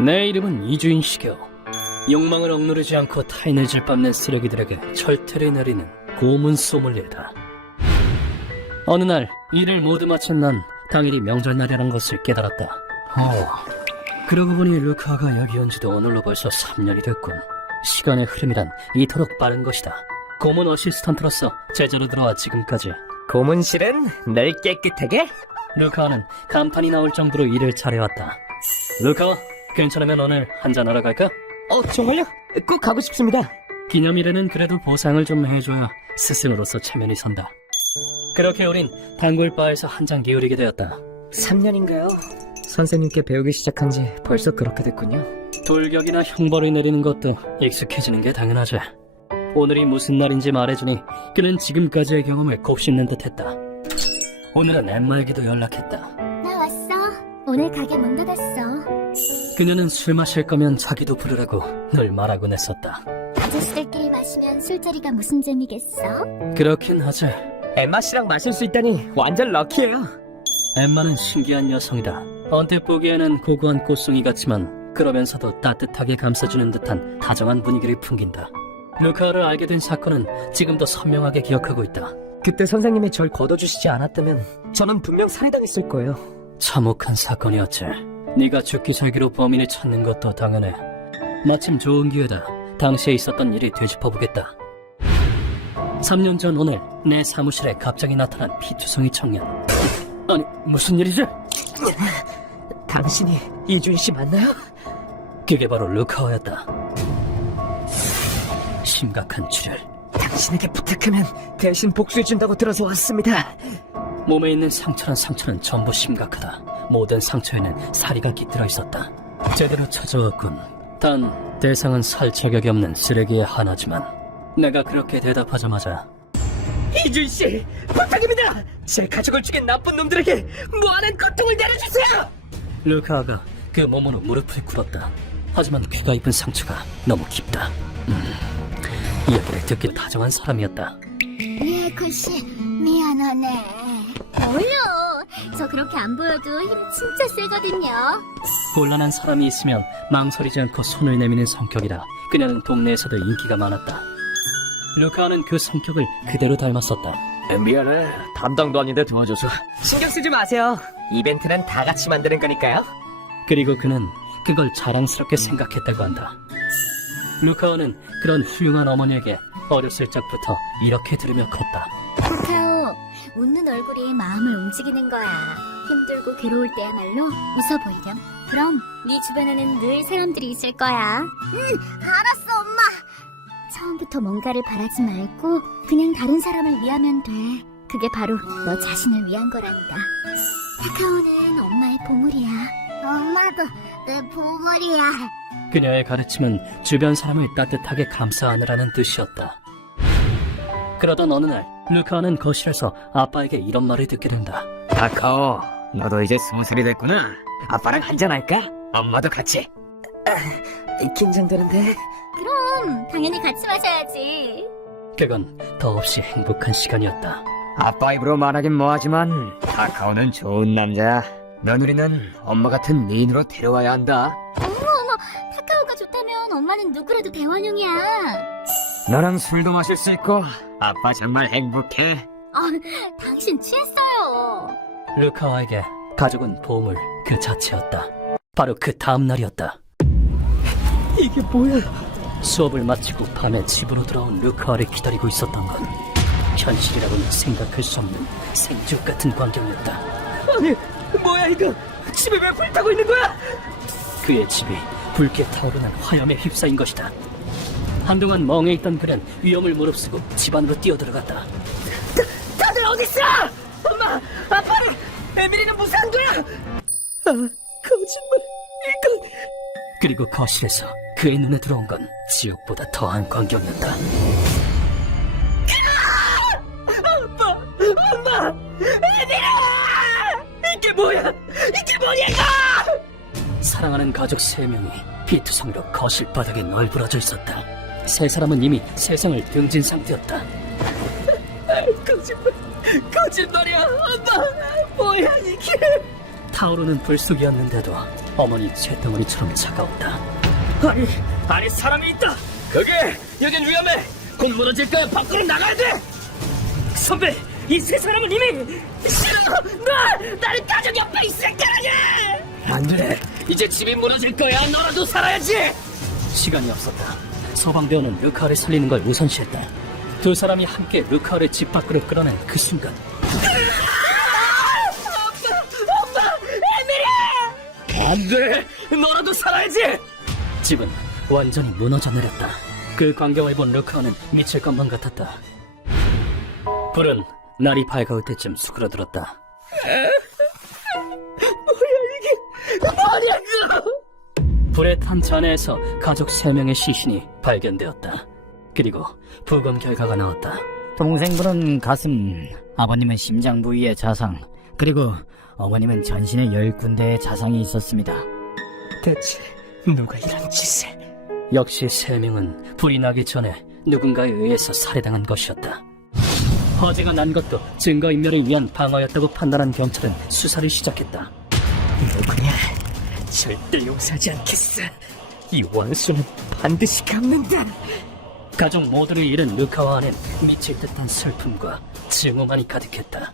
내 이름은 이주인식이요. 욕망을 억누르지 않고 타인을 짓밟는 쓰레기들에게 철퇴를 내리는 고문 소믈리에다. 어느 날 일을 모두 마친 난 당일이 명절날이라는 것을 깨달았다. 그러고 보니 루카가 여기 온 지도 오늘로 벌써 3년이 됐군. 시간의 흐름이란 이토록 빠른 것이다. 고문 어시스턴트로서 제자로 들어와 지금까지. 고문실은 늘 깨끗하게? 루카는 간판이 나올 정도로 일을 잘해왔다. 루카, 괜찮으면 오늘 한잔하러 갈까? 정말요? 꼭 가고 싶습니다. 기념일에는 그래도 보상을 좀 해줘야 스승으로서 체면이 선다. 그렇게 우린 단골바에서 한잔 기울이게 되었다. 3년인가요? 선생님께 배우기 시작한 지 벌써 그렇게 됐군요. 돌격이나 형벌을 내리는 것도 익숙해지는 게 당연하지. 오늘이 무슨 날인지 말해주니 그는 지금까지의 경험을 곱씹는 듯했다. 오늘은 엠마에게도 연락했다. 나 왔어. 오늘 가게 문 닫았어. 그녀는 술 마실 거면 자기도 부르라고 늘 말하곤 했었다. 아저씨들끼리 마시면 술자리가 무슨 재미겠어? 그렇긴 하지. 엠마 씨랑 마실 수 있다니 완전 럭키예요. 엠마는 신기한 여성이다. 언뜻 보기에는 고고한 꽃송이 같지만 그러면서도 따뜻하게 감싸주는 듯한 다정한 분위기를 풍긴다. 루카를 알게 된 사건은 지금도 선명하게 기억하고 있다. 그때 선생님이 절 걷어주시지 않았다면 저는 분명 살해당했을 거예요. 참혹한 사건이었지. 네가 죽기 살기로 범인을 찾는 것도 당연해. 마침 좋은 기회다. 당시에 있었던 일이 되짚어보겠다. 3년 전 오늘 내 사무실에 갑자기 나타난 피투성이 청년. 아니, 무슨 일이지? 당신이 이준 씨 맞나요? 그게 바로 루카와였다. 심각한 출혈. 당신에게 부탁하면 대신 복수해준다고 들어서 왔습니다. 몸에 있는 상처는 전부 심각하다. 모든 상처에는 사리가 깃들어 있었다. 제대로 찾아왔군. 단 대상은 살 자격이 없는 쓰레기의 하나지만 내가 그렇게 대답하자마자 이준 씨, 부탁입니다. 제 가족을 죽인 나쁜 놈들에게 무한한 고통을 내려주세요. 루카가 그 몸으로 무릎을 꿇었다. 하지만 그가 입은 상처가 너무 깊다. 이야기를 듣기 다정한 사람이었다. 예, 글씨 미안하네. 뭘요? 저 그렇게 안 보여도 힘 진짜 세거든요. 곤란한 사람이 있으면 망설이지 않고 손을 내미는 성격이라 그녀는 동네에서도 인기가 많았다. 루카는 그 성격을 그대로 닮았었다. 미안해. 담당도 아닌데 도와줘서. 신경 쓰지 마세요. 이벤트는 다 같이 만드는 거니까요. 그리고 그는 그걸 자랑스럽게 생각했다고 한다. 루카와는 그런 훌륭한 어머니에게 어렸을 적부터 이렇게 들으며 컸다. 카카오, 웃는 얼굴이 마음을 움직이는 거야. 힘들고 괴로울 때야말로 웃어 보이렴. 그럼 네 주변에는 늘 사람들이 있을 거야. 알았어, 엄마. 처음부터 뭔가를 바라지 말고 그냥 다른 사람을 위하면 돼. 그게 바로 너 자신을 위한 거란다. 카카오는 엄마의 보물이야. 엄마도 내 보물이야. 그녀의 가르침은 주변 사람을 따뜻하게 감싸 안으라는 뜻이었다. 그러던 어느 날 루카는 거실에서 아빠에게 이런 말을 듣게 된다. 카카오, 너도 이제 20살이 됐구나. 아빠랑 한잔할까? 엄마도 같이. 긴장되는데. 그럼 당연히 같이 마셔야지. 그건 더없이 행복한 시간이었다. 아빠 입으로 말하긴 뭐하지만 카카오는 좋은 남자야. 며느리는 엄마 같은 미인으로 데려와야 한다. 카카오가 좋다면 엄마는 누구라도 대환영이야. 너랑 술도 마실 수 있고 아빠 정말 행복해. 당신 취했어요. 루카와에게 가족은 보물 그 자체였다. 바로 그 다음 날이었다. 이게 뭐야? 수업을 마치고 밤에 집으로 돌아온 루카와를 기다리고 있었던 건 현실이라고는 생각할 수 없는 생쥐 같은 광경이었다. 아니, 뭐야 이거? 집에 왜 불타고 있는 거야? 그의 집이 붉게 타오르는 화염에 휩싸인 것이다. 한동안 멍해 있던 그는 위험을 무릅쓰고 집 안으로 뛰어들어갔다. 다들 어딨어? 엄마, 아빠는 에밀리는 무사한 거야? 거짓말, 이건. 그리고 거실에서 그의 눈에 들어온 건 지옥보다 더한 광경이었다. 아빠, 엄마, 에밀리! 이게 뭐야? 이게 뭐냐 이거? 사랑하는 가족 3명이 피투성이로 거실 바닥에 널브러져 있었다. 세 사람은 이미 세상을 등진 상태였다. 거짓말이야, 엄마. 뭐야 이게? 타오르는 불 속이었는데도 어머니 쇳덩어리처럼 차가웠다. 아니 사람이 있다. 여긴 위험해. 곧 무너질 거야. 밖으로 나가야 돼. 선배, 이 세 사람은 이미... 싫어. 나는 가족 옆에 있을 거야. 안 돼. 이제 집이 무너질 거야. 너라도 살아야지. 시간이 없었다. 소방대원은 루카를 살리는 걸 우선시했다. 두 사람이 함께 루카를 집 밖으로 끌어낸 그 순간 안 돼. 너라도 살아야지. 집은 완전히 무너져 내렸다. 그 광경을 본 루카는 미칠 것만 같았다. 불은 날이 밝아올 때쯤 수그러들었다. 불에 탄 잔해에서 가족 3명의 시신이 발견되었다. 그리고 부검 결과가 나왔다. 동생분은 가슴, 아버님은 심장 부위에 자상, 그리고 어머님은 전신에 10군데의 자상이 있었습니다. 대체 누가 이런 짓을? 역시 3명은 불이 나기 전에 누군가에 의해서 살해당한 것이었다. 화재가 난 것도 증거인멸을 위한 방어였다고 판단한 경찰은 수사를 시작했다. 누구냐? 절대 용서하지 않겠어. 이 원수는 반드시 갚는다. 가족 모두를 잃은 루카와 아는 미칠 듯한 슬픔과 증오만이 가득했다.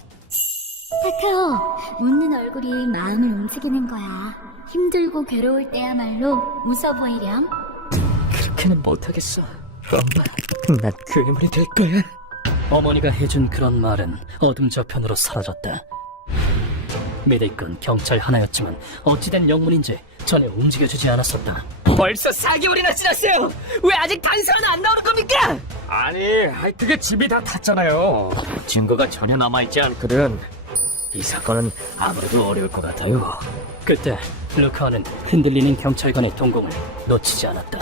타카오, 웃는 얼굴이 마음을 움직이는 거야. 힘들고 괴로울 때야말로 웃어 보이렴. 그렇게는 못하겠어. 엄마, 난 그 인물이 될 거야. 어머니가 해준 그런 말은 어둠 저편으로 사라졌다. 믿을 건 경찰 하나였지만 어찌된 영문인지 전혀 움직여주지 않았었다. 벌써 4개월이나 지났어요. 왜 아직 단서는 안 나오는 겁니까? 아니, 그게 집이 다 탔잖아요. 증거가 전혀 남아있지 않거든. 이 사건은 아무래도 어려울 것 같아요. 그때 루카는 흔들리는 경찰관의 동공을 놓치지 않았다.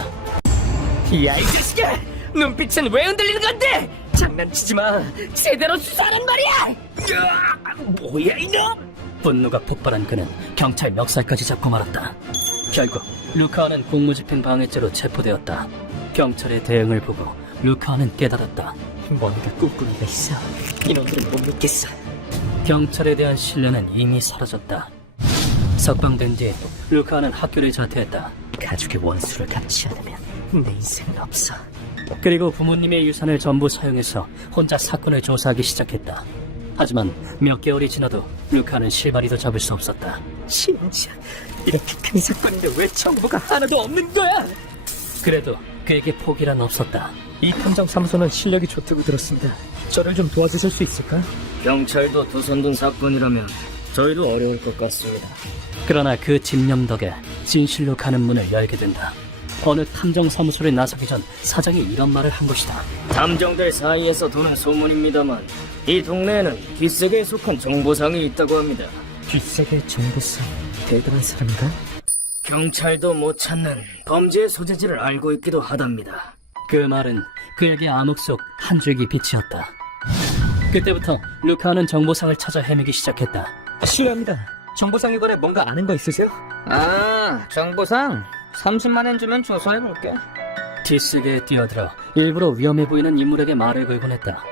야, 이 자식아! 눈빛은 왜 흔들리는 건데? 장난치지 마. 제대로 수사하란 말이야. 뭐야 이놈? 분노가 폭발한 그는 경찰 멱살까지 잡고 말았다. 결국 루카는 공무집행 방해죄로 체포되었다. 경찰의 대응을 보고 루카는 깨달았다. 뭔가 꿍꿍이가 있어. 이놈들은 못 믿겠어. 경찰에 대한 신뢰는 이미 사라졌다. 석방된 뒤 루카는 학교를 자퇴했다. 가족의 원수를 갚지 않으면 내 인생은 없어. 그리고 부모님의 유산을 전부 사용해서 혼자 사건을 조사하기 시작했다. 하지만 몇 개월이 지나도 루카는 실마리도 잡을 수 없었다. 진짜 이렇게 큰 사건인데 왜 정보가 하나도 없는 거야? 그래도 그에게 포기란 없었다. 이 탐정사무소는 실력이 좋다고 들었습니다. 저를 좀 도와주실 수 있을까요? 경찰도 두 손 든 사건이라면 저희도 어려울 것 같습니다. 그러나 그 집념 덕에 진실로 가는 문을 열게 된다. 어느 탐정사무소를 나서기 전 사장이 이런 말을 한 것이다. 탐정들 사이에서 도는 소문입니다만 이 동네에는 뒷세계에 속한 정보상이 있다고 합니다. 뒷세계 정보상 대단한 사람인가? 경찰도 못 찾는 범죄의 소재지를 알고 있기도 하답니다. 그 말은 그에게 암흑 속 한 줄기 빛이었다. 그때부터 루카는 정보상을 찾아 헤매기 시작했다. 실례합니다. 정보상에 관해 뭔가 아는 거 있으세요? 아, 정보상 30만원 주면 조사해볼게. 뒷세계에 뛰어들어 일부러 위험해 보이는 인물에게 말을 걸곤 했다.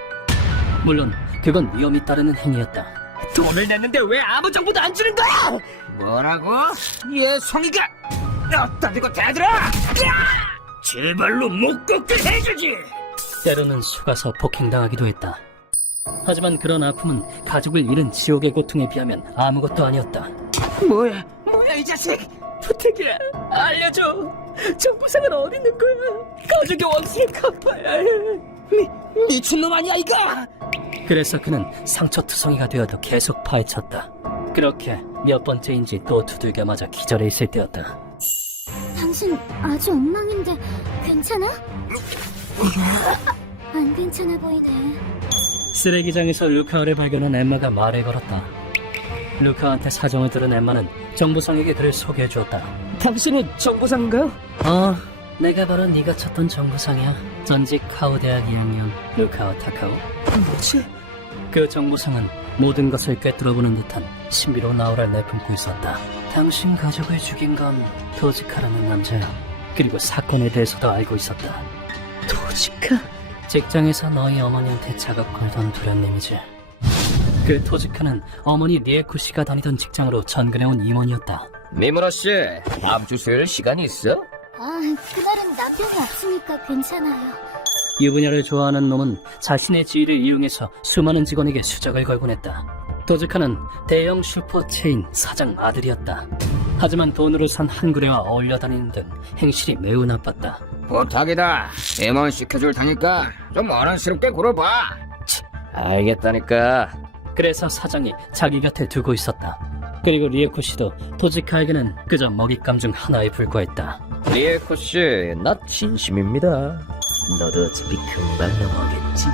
물론 그건 위험이 따르는 행위였다. 돈을 냈는데 왜 아무 정보도 안 주는 거야? 뭐라고? 얘 송이가 떨리고 대들어! 제발로 못 걷게 해주지! 때로는 속아서 폭행당하기도 했다. 하지만 그런 아픔은 가족을 잃은 지옥의 고통에 비하면 아무것도 아니었다. 뭐야 이 자식! 부탁이야, 알려줘. 정보상은 어디 있는 거야? 가족의 원수를 갚아야 해. 미친놈 아니야 이거? 그래서 그는 상처투성이가 되어도 계속 파헤쳤다. 그렇게 몇 번째인지 또 두들겨 맞아 기절해 있을 때였다. 당신 아주 엉망인데 괜찮아? 안 괜찮아 보이네. 쓰레기장에서 루카를 발견한 엠마가 말을 걸었다. 루카한테 사정을 들은 엠마는 정보상에게 그를 소개해 주었다. 당신이 정보상인가요? 내가 바로 네가 찾던 정보상이야. 전직 카오 대학 2학년 루카와 타카오. 뭐지? 그 정보상은 모든 것을 꿰뚫어보는 듯한 신비로운 아우라를 내뿜고 있었다. 당신 가족을 죽인 건 도지카라는 남자야. 그리고 사건에 대해서도 알고 있었다. 도지카? 직장에서 너희 어머니한테 작업 걸던 도련님이지. 그 토지카는 어머니 리에쿠 씨가 다니던 직장으로 전근해온 임원이었다. 미무라 씨, 다음 주 수요일 시간 있어? 아, 그날은 남편이 없으니까 괜찮아요. 유부녀를 좋아하는 놈은 자신의 지위를 이용해서 수많은 직원에게 수작을 걸곤 했다. 도즈카는 대형 슈퍼체인 사장 아들이었다. 하지만 돈으로 산 한구레와 어울려 다니는 등 행실이 매우 나빴다. 부탁이다. 임원 시켜줄 테니까 좀 어른스럽게 굴어봐. 알겠다니까. 그래서 사장이 자기 곁에 두고 있었다. 그리고 리에코 씨도 도지카에게는 그저 먹잇감 중 하나에 불과했다. 리에코 씨, 나 진심입니다. 너도 어차피 금방 넘어오겠지.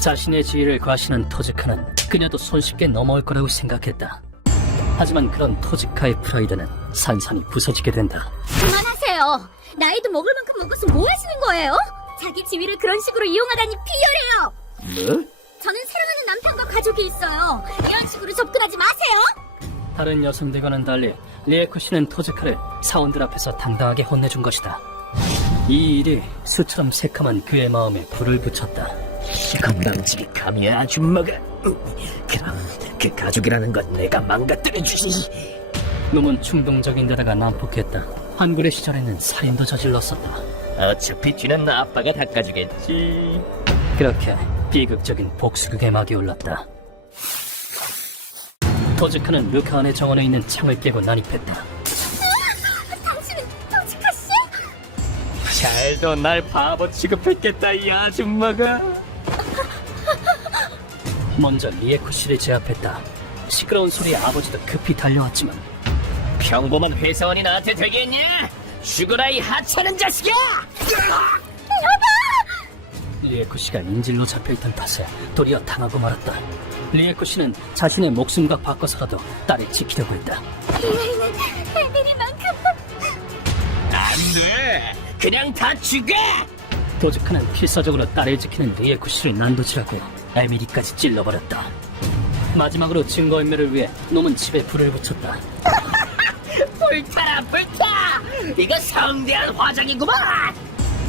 자신의 지위를 과시한 토지카는 그녀도 손쉽게 넘어올 거라고 생각했다. 하지만 그런 토지카의 프라이드는 산산이 부서지게 된다. 그만하세요. 나이도 먹을 만큼 먹어서 뭐 하시는 거예요? 자기 지위를 그런 식으로 이용하다니 비열해요. 뭐? 저는 사랑하는 남편과 가족이 있어요. 이런 식으로 접근하지 마세요. 다른 여성들과는 달리 리에코 씨는 토지카를 사원들 앞에서 당당하게 혼내준 것이다. 이 일이 수처럼 새카만 그의 마음에 불을 붙였다. 건방지게 감히 아줌마가. 그럼 그 가족이라는 건 내가 망가뜨려주지. 놈은 충동적인 데다가 난폭했다. 한굴의 시절에는 살인도 저질렀었다. 어차피 뒤는 아빠가 닦아주겠지. 그렇게 비극적인 복수극의 막이 올랐다. 토지카는 루카 안의 정원에 있는 창을 깨고 난입했다. 당신은 토지카 씨? 잘도 날 바보 취급했겠다, 이 아줌마가. 먼저 리에코 씨를 제압했다. 시끄러운 소리에 아버지도 급히 달려왔지만 평범한 회사원이 나한테 되겠냐? 죽어라, 이 하찮은 자식아! 리에코 씨가 인질로 잡혀있던 탓에 도리어 당하고 말았다. 리에코 씨는 자신의 목숨과 바꿔서라도 딸을 지키려고 했다. 이외에는 애들이만큼 안 돼! 그냥 다 죽여! 도즈카는 필사적으로 딸을 지키는 리에코 씨를 난도질하고 에미리까지 찔러버렸다. 마지막으로 증거인멸을 위해 놈은 집에 불을 붙였다. 불타라, 불타! 이거 성대한 화장이구만!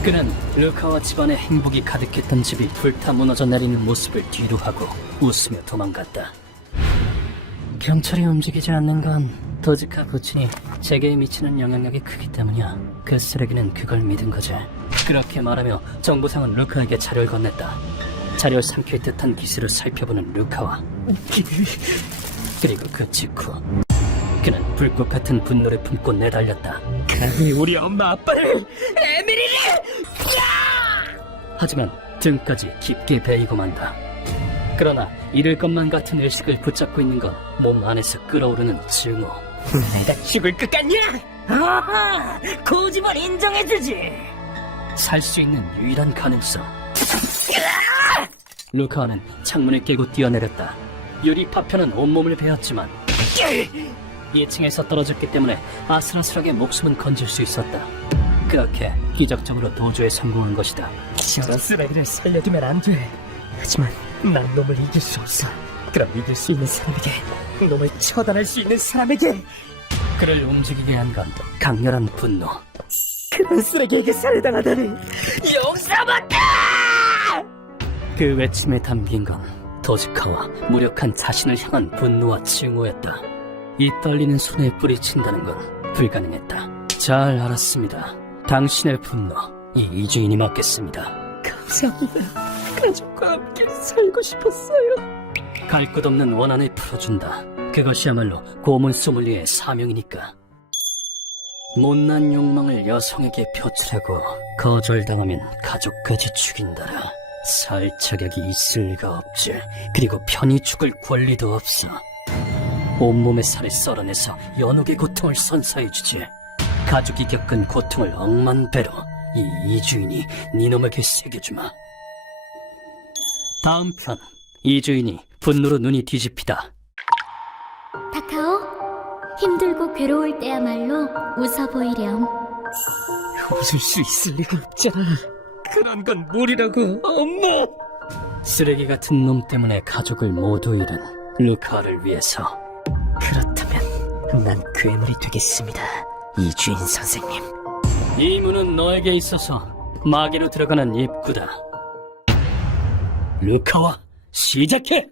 그는 루카와 집안의 행복이 가득했던 집이 불타 무너져 내리는 모습을 뒤로 하고 웃으며 도망갔다. 경찰이 움직이지 않는 건 도지카 부친이 재계에 미치는 영향력이 크기 때문이야. 그 쓰레기는 그걸 믿은 거지. 그렇게 말하며 정보상은 루카에게 자료를 건넸다. 자료를 삼킬 듯한 기세로 살펴보는 루카와 그리고 그 직후 그는 불꽃 같은 분노를 품고 내달렸다. 감히 우리 엄마 아빠를! 에미리를! 하지만 등까지 깊게 베이고 만다. 그러나 잃을 것만 같은 의식을 붙잡고 있는 건 몸 안에서 끓어오르는 증오. 내가 죽을 것 같냐? 아하! 고집을 인정해주지! 살 수 있는 유일한 가능성. 루카와는 창문을 깨고 뛰어내렸다. 유리 파편은 온몸을 베었지만 2층에서 떨어졌기 때문에 아슬아슬하게 목숨은 건질 수 있었다. 그렇게 기적적으로 도주에 성공한 것이다. 저런 쓰레기를 살려두면 안 돼. 하지만 난 놈을 이길 수 없어. 그럼 이길 수 있는 사람에게, 놈을 처단할 수 있는 사람에게, 그를 움직이게 한 건 강렬한 분노. 그런 쓰레기에게 살해당하다니 용서받다! 그 외침에 담긴 건 도지카와 무력한 자신을 향한 분노와 증오였다. 이 떨리는 손에 뿌리친다는 건 불가능했다. 잘 알았습니다. 당신의 분노, 이 이주인이 맡겠습니다. 감사합니다. 가족과 함께 살고 싶었어요. 갈 것 없는 원한을 풀어준다. 그것이야말로 고문 소믈리에의 사명이니까. 못난 욕망을 여성에게 표출하고 거절당하면 가족까지 죽인다라. 살 자격이 있을 리가 없지. 그리고 편히 죽을 권리도 없어. 온몸의 살을 썰어내서 연옥의 고통을 선사해주지. 가족이 겪은 고통을 억만 배로 이 이주인이 니놈에게 새겨주마. 다음 편, 이주인이 분노로 눈이 뒤집히다. 다카오, 힘들고 괴로울 때야말로 웃어 보이렴. 웃을 수 있을 리가 없잖아. 그런 건 무리라고, 엄마! 쓰레기 같은 놈 때문에 가족을 모두 잃은 루카를 위해서. 그렇다면 난 괴물이 되겠습니다, 이주인 선생님. 이 문은 너에게 있어서 마계로 들어가는 입구다. 루카와 시작해!